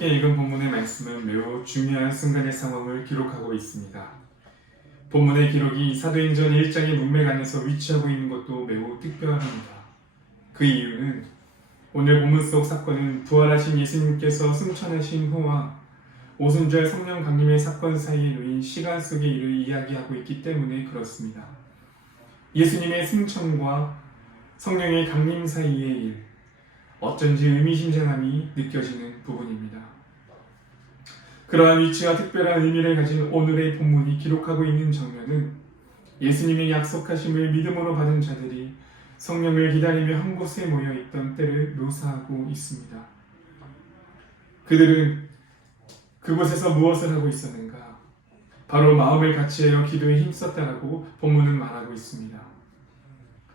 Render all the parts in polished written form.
함께 읽은 본문의 말씀은 매우 중요한 순간의 상황을 기록하고 있습니다. 본문의 기록이 사도행전 1장의 문맥 안에서 위치하고 있는 것도 매우 특별합니다. 그 이유는 오늘 본문 속 사건은 부활하신 예수님께서 승천하신 후와 오순절 성령 강림의 사건 사이에 놓인 시간 속의 일을 이야기하고 있기 때문에 그렇습니다. 예수님의 승천과 성령의 강림 사이의 일, 어쩐지 의미심장함이 느껴지는 부분입니다. 그러한 위치와 특별한 의미를 가진 오늘의 본문이 기록하고 있는 장면은 예수님의 약속하심을 믿음으로 받은 자들이 성령을 기다리며 한 곳에 모여 있던 때를 묘사하고 있습니다. 그들은 그곳에서 무엇을 하고 있었는가? 바로 마음을 같이하여 기도에 힘썼다라고 본문은 말하고 있습니다.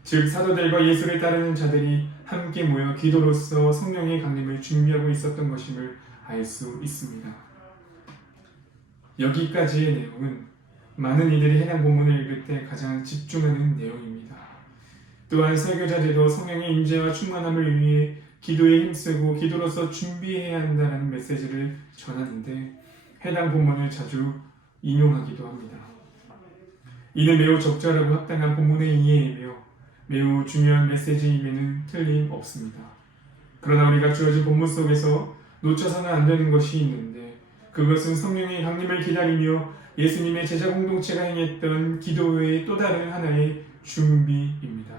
즉 사도들과 예수를 따르는 자들이 함께 모여 기도로서 성령의 강림을 준비하고 있었던 것임을 알 수 있습니다. 여기까지의 내용은 많은 이들이 해당 본문을 읽을 때 가장 집중하는 내용입니다. 또한 설교자들도 성령의 임재와 충만함을 위해 기도에 힘쓰고 기도로서 준비해야 한다는 메시지를 전하는데 해당 본문을 자주 인용하기도 합니다. 이는 매우 적절하고 합당한 본문의 이해이며 매우 중요한 메시지임에는 틀림없습니다. 그러나 우리가 주어진 본문 속에서 놓쳐서는 안 되는 것이 있는데 그것은 성령의 강림을 기다리며 예수님의 제자 공동체가 행했던 기도의 또 다른 하나의 준비입니다.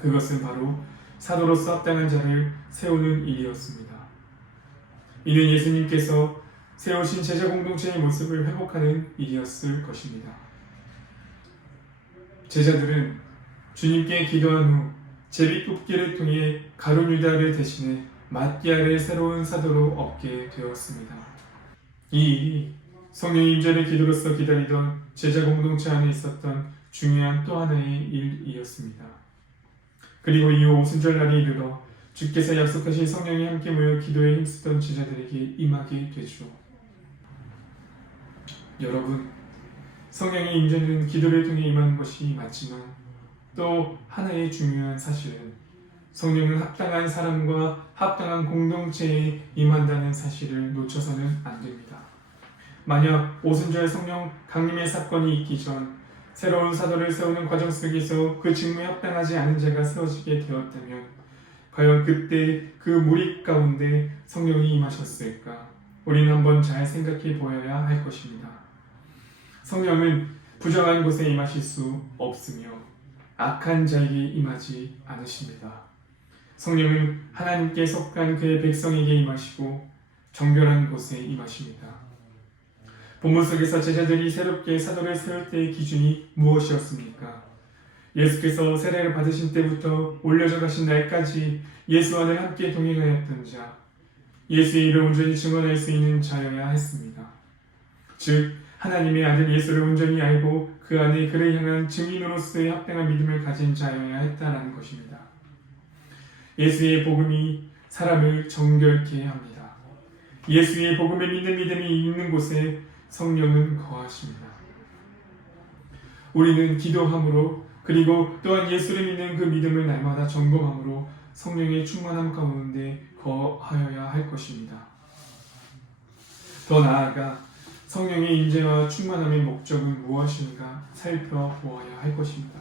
그것은 바로 사도로서 합당한 자를 세우는 일이었습니다. 이는 예수님께서 세우신 제자 공동체의 모습을 회복하는 일이었을 것입니다. 제자들은 주님께 기도한 후 제비뽑기를 통해 가룟 유다를 대신해 마띠아를 새로운 사도로 얻게 되었습니다. 이 일이 성령의 임재를 기도로서 기다리던 제자 공동체 안에 있었던 중요한 또 하나의 일이었습니다. 그리고 이후 오순절 날이 이르러 주께서 약속하신 성령이 함께 모여 기도에 힘쓰던 제자들에게 임하게 되죠. 여러분, 성령의 임재는 기도를 통해 임하는 것이 맞지만 또 하나의 중요한 사실은 성령은 합당한 사람과 합당한 공동체에 임한다는 사실을 놓쳐서는 안 됩니다. 만약 오순절 성령 강림의 사건이 있기 전 새로운 사도를 세우는 과정 속에서 그 직무에 합당하지 않은 자가 세워지게 되었다면 과연 그때 그 무리 가운데 성령이 임하셨을까? 우리는 한번 잘 생각해 보아야 할 것입니다. 성령은 부정한 곳에 임하실 수 없으며 악한 자에게 임하지 않으십니다. 성령은 하나님께 속한 그의 백성에게 임하시고 정결한 곳에 임하십니다. 본문 속에서 제자들이 새롭게 사도를 세울 때의 기준이 무엇이었습니까? 예수께서 세례를 받으신 때부터 올려져 가신 날까지 예수와 늘 함께 동행하였던 자, 예수의 일을 온전히 증언할 수 있는 자여야 했습니다. 즉 하나님의 아들 예수를 온전히 알고 그 안에 그를 향한 증인으로서의 합당한 믿음을 가진 자여야 했다라는 것입니다. 예수의 복음이 사람을 정결케 합니다. 예수의 복음을 믿는 믿음이 있는 곳에 성령은 거하십니다. 우리는 기도함으로 그리고 또한 예수를 믿는 그 믿음을 날마다 점검함으로 성령의 충만함 가운데 거하여야 할 것입니다. 더 나아가 성령의 임재와 충만함의 목적은 무엇인가 살펴보아야 할 것입니다.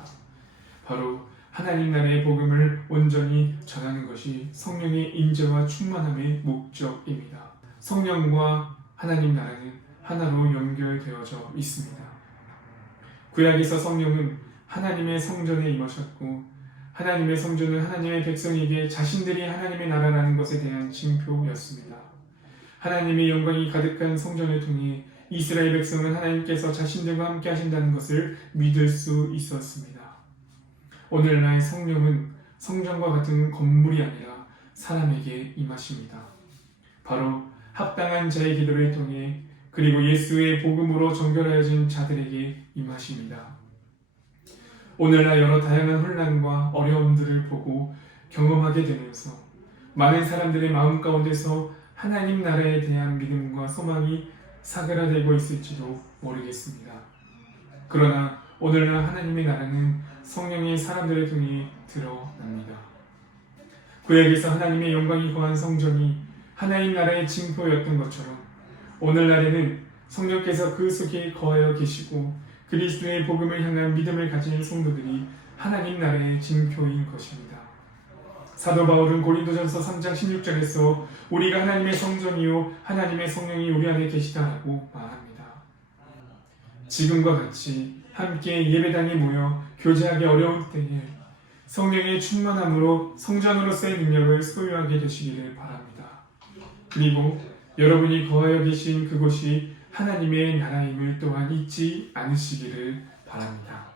바로 하나님 나라의 복음을 온전히 전하는 것이 성령의 임재와 충만함의 목적입니다. 성령과 하나님 나라는 하나로 연결되어져 있습니다. 구약에서 성령은 하나님의 성전에 임하셨고 하나님의 성전은 하나님의 백성에게 자신들이 하나님의 나라라는 것에 대한 징표였습니다. 하나님의 영광이 가득한 성전을 통해 이스라엘 백성은 하나님께서 자신들과 함께 하신다는 것을 믿을 수 있었습니다. 오늘날 성령은 성전과 같은 건물이 아니라 사람에게 임하십니다. 바로 합당한 자의 기도를 통해 그리고 예수의 복음으로 정결하여진 자들에게 임하십니다. 오늘날 여러 다양한 혼란과 어려움들을 보고 경험하게 되면서 많은 사람들의 마음 가운데서 하나님 나라에 대한 믿음과 소망이 사그라들고 있을지도 모르겠습니다. 그러나 오늘날 하나님의 나라는 성령의 사람들을 통해 드러납니다. 구약에서 하나님의 영광이 거한 성전이 하나님 나라의 징표였던 것처럼 오늘날에는 성령께서 그 속에 거하여 계시고 그리스도의 복음을 향한 믿음을 가진 성도들이 하나님 나라의 징표인 것입니다. 사도 바울은 고린도전서 3장 16절에서 우리가 하나님의 성전이요 하나님의 성령이 우리 안에 계시다라고 말합니다. 지금과 같이 함께 예배당에 모여 교제하기 어려울 때에 성령의 충만함으로 성전으로서의 능력을 소유하게 되시기를 바랍니다. 그리고 여러분이 거하여 계신 그곳이 하나님의 나라임을 또한 잊지 않으시기를 바랍니다.